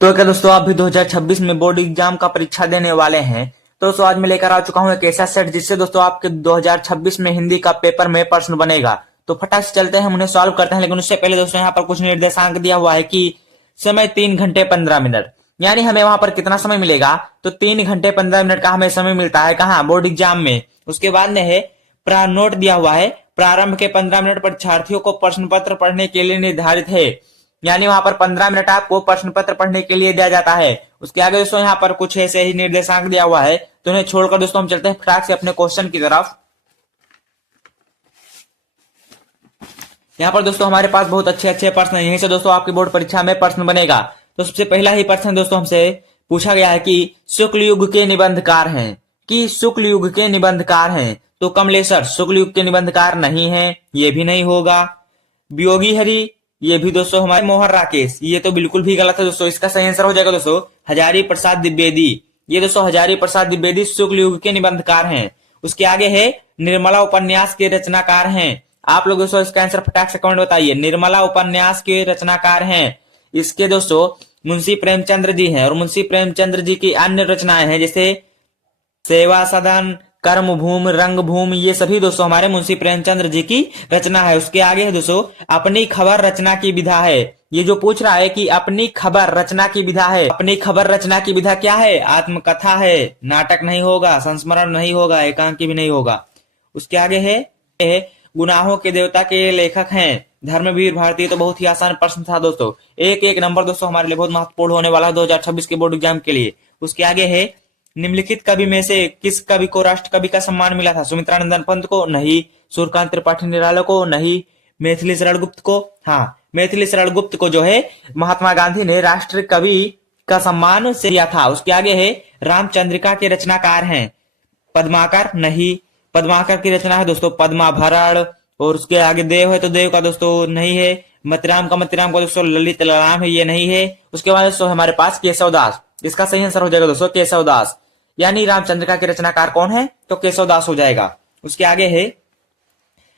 तो क्या दोस्तों आप भी 2026 में बोर्ड एग्जाम का परीक्षा देने वाले हैं। तो दोस्तों आज मैं लेकर आ चुका हूं एक ऐसा सेट जिससे दोस्तों आपके 2026 में हिंदी का पेपर में प्रश्न बनेगा। तो फटाक से चलते हैं, हम उन्हें सॉल्व करते हैं। लेकिन उससे पहले दोस्तों यहाँ पर कुछ निर्देशांक दिया हुआ है कि समय 3 घंटे 15 मिनट, यानी हमें वहां पर कितना समय मिलेगा। तो 3 घंटे 15 मिनट का हमें समय मिलता है कहाँ, बोर्ड एग्जाम में। उसके बाद में है नोट दिया हुआ है, प्रारंभ के 15 मिनट परीक्षार्थियों को प्रश्न पत्र पढ़ने के लिए निर्धारित है, यानी वहां पर 15 मिनट आपको प्रश्न पत्र पढ़ने के लिए दिया जाता है। उसके आगे दोस्तों यहाँ पर कुछ ऐसे ही निर्देशांक दिया हुआ है। तो उन्हें छोड़कर दोस्तों हम चलते हैं फटाक से अपने क्वेश्चन की तरफ। यहाँ पर दोस्तों हमारे पास बहुत अच्छे अच्छे प्रश्न हैं, यहीं से दोस्तों आपकी बोर्ड परीक्षा में प्रश्न बनेगा। तो सबसे पहला ही प्रश्न दोस्तों हमसे पूछा गया है कि शुक्ल युग के निबंधकार हैं, कि शुक्ल युग के निबंधकार हैं। तो कमलेश्वर शुक्ल युग के निबंधकार नहीं है, ये भी नहीं होगा। वियोगी हरि, ये भी दोस्तों हमारे मोहन राकेश, ये तो बिल्कुल भी गलत है दोस्तों। इसका सही आंसर हो जाएगा दोस्तों हजारी प्रसाद द्विवेदी। ये दोस्तों हजारी प्रसाद द्विवेदी शुक्ल युग के निबंधकार हैं। उसके आगे है निर्मला उपन्यास के रचनाकार हैं। आप लोग दोस्तों इसका आंसर फटाक से कमेंट बताइए। निर्मला उपन्यास के रचनाकार हैं, इसके दोस्तों मुंशी प्रेमचंद्र जी हैं। और मुंशी प्रेमचंद्र जी की अन्य रचनाएं हैं जैसे सेवा सदन, कर्म भूमि, रंग भूमि, ये सभी दोस्तों हमारे मुंशी प्रेमचंद्र जी की रचना है। उसके आगे है दोस्तों अपनी खबर रचना की विधा है। ये जो पूछ रहा है कि अपनी खबर रचना की विधा है, अपनी खबर रचना की विधा क्या है? आत्मकथा है, नाटक नहीं होगा, संस्मरण नहीं होगा, एकांकी भी नहीं होगा। उसके आगे है गुनाहों के देवता के लेखक हैं धर्मवीर भारती। तो बहुत ही आसान प्रश्न था दोस्तों, एक एक नंबर दोस्तों हमारे लिए बहुत महत्वपूर्ण होने वाला है 2026 के बोर्ड एग्जाम के लिए। उसके आगे है निम्नलिखित कवि में से किस कवि को राष्ट्र कवि का सम्मान मिला था? सुमित्रानंदन पंत को? नहीं। सूर्यकांत त्रिपाठी निराला को? नहीं। मैथिली शरण गुप्त को? हाँ, मैथिली शरण गुप्त को जो है महात्मा गांधी ने राष्ट्र कवि का सम्मान से दिया था। उसके आगे है रामचंद्रिका के रचनाकार हैं पद्माकर? नहीं। पद्माकर की रचना है दोस्तों पद्माभरण। और उसके आगे देव है, तो देव का दोस्तों नहीं है। मतिराम का दोस्तों ललित राम है, ये नहीं है। उसके बाद दोस्तों हमारे पास केशवदास, इसका सही आंसर हो जाएगा दोस्तों केशवदास, यानी रामचंद्रिका के रचनाकार कौन है? तो केशवदास हो जाएगा। उसके आगे है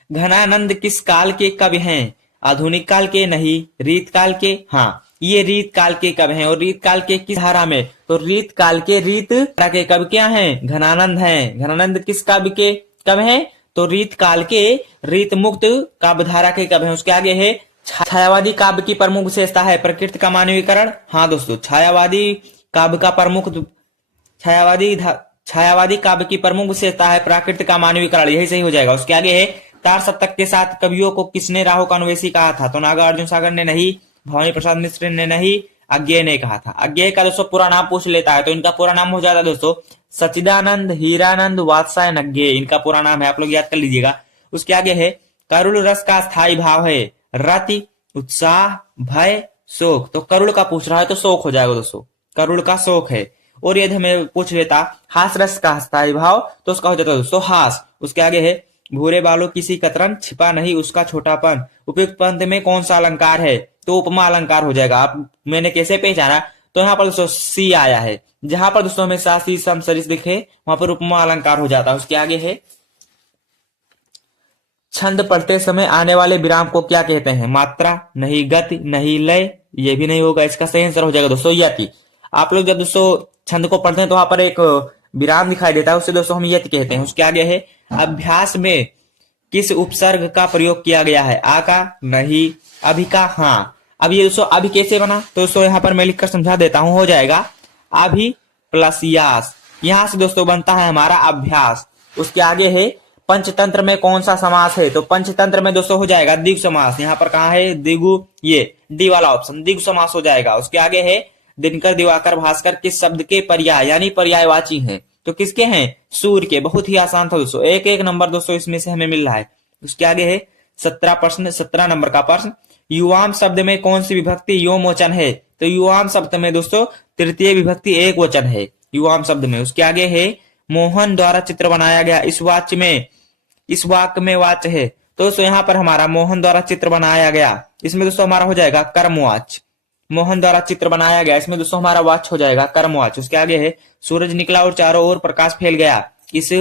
घनानंद किस काल के कवि हैं? आधुनिक काल के? नहीं। रीत काल के? हाँ, ये रीत काल के कवि हैं। और रीत काल के किस धारा में? तो रीत काल के रीत धारा के कवि क्या हैं? घनानंद हैं। घनानंद किस काव्य के कवि हैं? तो रीत काल के रीत मुक्त काव्य धारा के कवि हैं। उसके आगे है छायावादी काव्य की प्रमुख विशेषता है प्रकृति का मानवीकरण। हाँ दोस्तों, छायावादी काव्य का प्रमुख छायावादी काव्य की प्रमुख विशेषता है प्राकृतिक का मानवीकरण, यही सही हो जाएगा। उसके आगे है तार सप्तक के साथ कवियों को किसने राहों का अन्वेषी कहा था? तो नागार्जुन सागर ने नहीं, भवानी प्रसाद मिश्र ने नहीं, अज्ञेय ने कहा था। अज्ञेय का दोस्तों पूरा नाम पूछ लेता है, तो इनका पूरा नाम हो जाता है दोस्तों सच्चिदानंद हीरानंद वात्सायन अज्ञेय, इनका पूरा नाम है, आप लोग याद कर लीजिएगा। उसके आगे है करुण रस का स्थायी भाव है रति, उत्साह, भय, शोक। तो करुण का पूछ रहा है तो शोक हो जाएगा दोस्तों, करुण का शोक है। और यदि हमें पूछ लेता हास रस का स्थायी भाव, तो उसका हो जाता है दोस्तों हास। उसके आगे है भूरे बालों किसी कतरन, छिपा नहीं उसका छोटापन। उपयुक्त पंथ में कौन सा अलंकार है? तो उपमा अलंकार हो जाएगा। आप मैंने कैसे पहचाना? तो यहाँ पर दोस्तों सी आया है, जहां पर दोस्तों हमें सा सी सम सरिस दिखे वहां पर उपमा अलंकार हो जाता है। उसके आगे है छंद पढ़ते समय आने वाले विराम को क्या कहते हैं? मात्रा? नहीं। गति? नहीं। लय? ये भी नहीं होगा। इसका सही आंसर हो जाएगा दोस्तों यति। आप लोग जब दोस्तों छंद को पढ़ते हैं तो वहां पर एक विराम दिखाई देता है, उससे दोस्तों हम यति कहते हैं। उसके आगे है अभ्यास में किस उपसर्ग का प्रयोग किया गया है? आ का? नहीं। अभी का? हाँ। अब ये दोस्तों अभी कैसे बना? तो दोस्तों यहाँ पर मैं लिखकर समझा देता हूं, हो जाएगा अभी प्लस यास, यहां से दोस्तों बनता है हमारा अभ्यास। उसके आगे है पंचतंत्र में कौन सा समास है? तो पंचतंत्र में दोस्तों हो जाएगा द्विगु समास। यहाँ पर कहा है द्विगु, ये डी वाला ऑप्शन द्विगु समास हो जाएगा। उसके आगे है दिनकर दिवाकर भास्कर किस शब्द के पर्याय यानी पर्यायवाची हैं? तो किसके हैं? सूर्य के। बहुत ही आसान था दोस्तों, एक एक नंबर दोस्तों इसमें से हमें मिल रहा है। उसके आगे है 17 नंबर का प्रश्न, युवाम शब्द में कौन सी विभक्ति योमवचन है? तो युवाम शब्द में दोस्तों तृतीय विभक्ति एक वचन है युवाम शब्द में। उसके आगे है मोहन द्वारा चित्र बनाया गया इस वाक्य में वाच्य है। तो दोस्तों यहाँ पर हमारा मोहन द्वारा चित्र बनाया गया, इसमें दोस्तों हमारा हो जाएगा कर्मवाच्य। मोहन द्वारा चित्र बनाया गया, इसमें दोस्तों हमारा वाच्य हो जाएगा कर्मवाच्य। उसके आगे है सूरज निकला और चारों ओर प्रकाश फैल गया, इस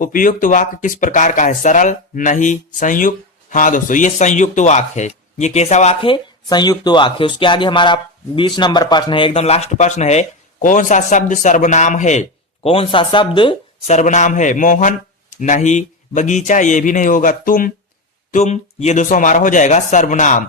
उपयुक्त वाक्य किस प्रकार का है? सरल? नहीं। संयुक्त? हाँ दोस्तों ये संयुक्त वाक्य है। ये कैसा वाक्य है? संयुक्त वाक्य। उसके आगे हमारा 20 नंबर प्रश्न है, एकदम लास्ट प्रश्न है, कौन सा शब्द सर्वनाम है? कौन सा शब्द सर्वनाम है? मोहन नहीं, बगीचा ये भी नहीं होगा, तुम ये दोस्तों हमारा हो जाएगा सर्वनाम।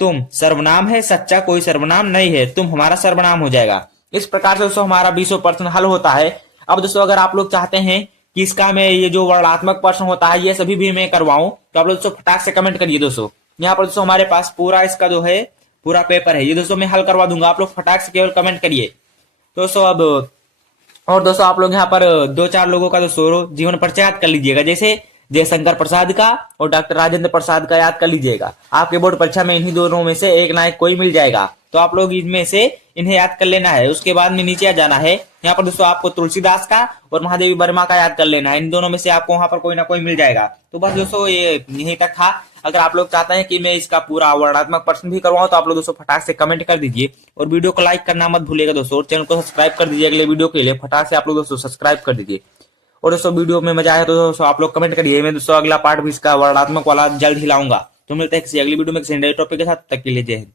तुम सर्वनाम है, सच्चा कोई सर्वनाम नहीं है, तुम हमारा सर्वनाम हो जाएगा। इस प्रकार से दोस्तों हमारा 20 प्रश्न हल होता है। अब दोस्तों अगर आप लोग चाहते हैं कि इसका मैं ये जो वर्णनात्मक प्रश्न होता है ये सभी भी मैं करवाऊं, तो आप लोग दोस्तों फटाक से कमेंट करिए। दोस्तों यहाँ पर दोस्तों हमारे पास पूरा इसका जो है पूरा पेपर है, ये दोस्तों मैं हल करवा दूंगा, आप लोग फटाक से केवल कमेंट करिए। दोस्तों अब और दोस्तों आप लोग यहाँ पर 2-4 लोगों का दोस्तों जीवन परिचय याद कर लीजिएगा, जैसे जयशंकर प्रसाद का और डॉक्टर राजेंद्र प्रसाद का याद कर लीजिएगा। आपके बोर्ड परीक्षा में इन्हीं दोनों में से एक ना एक कोई मिल जाएगा, तो आप लोग इनमें से इन्हें याद कर लेना है। उसके बाद में नीचे आ जाना है, यहाँ पर दोस्तों आपको तुलसीदास का और महादेवी वर्मा का याद कर लेना है। इन दोनों में से आपको वहां पर कोई ना कोई मिल जाएगा। तो बस दोस्तों ये यहीं तक था। अगर आप लोग चाहते हैं कि मैं इसका पूरा वर्णनात्मक प्रश्न भी करवाऊं, तो आप लोग दोस्तों फटाक से कमेंट कर दीजिए और वीडियो को लाइक करना मत भूलिएगा दोस्तों, और चैनल को सब्सक्राइब कर दीजिए अगले वीडियो के लिए। फटाक से आप लोग दोस्तों सब्सक्राइब कर दीजिए। और दोस्तों वीडियो में मजा आया तो दोस्तों आप लोग कमेंट करिए। मैं दोस्तों अगला पार्ट भी इसका वर्णनात्मक वाला जल्द ही लाऊंगा। तो मिलते हैं किसी अगली वीडियो में किसी नए टॉपिक के साथ, तक के लिए जय हिंद।